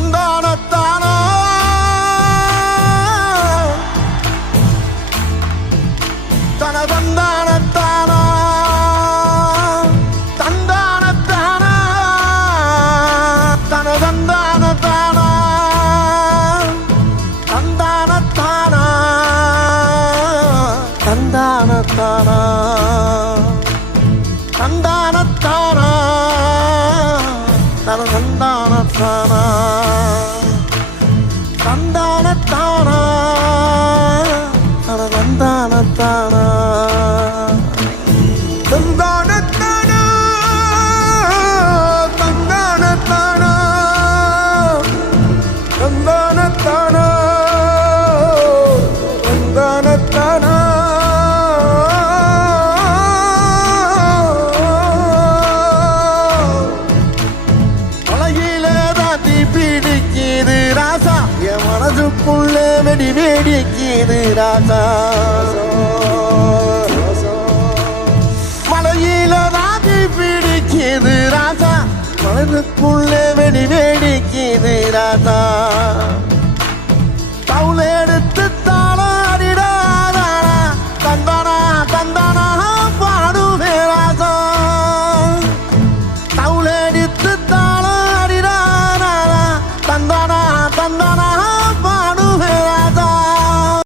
தந்தானத்தானா தனதந்தானத்தானா தந்தானத்தானா தனதந்தானத்தானா தந்தானத்தானா தந்தானத்தானா தந்தானத்தானா தனதந்தானத்தானா தந்தானத்தானா தனதந்தானத்தானா தந்தானத்தானா தந்தானத்தானா தந்தானத்தானா தந்தானத்தானா பிடிக்குது ராசா என் மனதுக்குள்ளே வெடி வெடிக்குது ராசா மலையில ராதி பிடிக்குது ராசா மனதுக்குள்ளே வெடி வெடிக்குது ராசா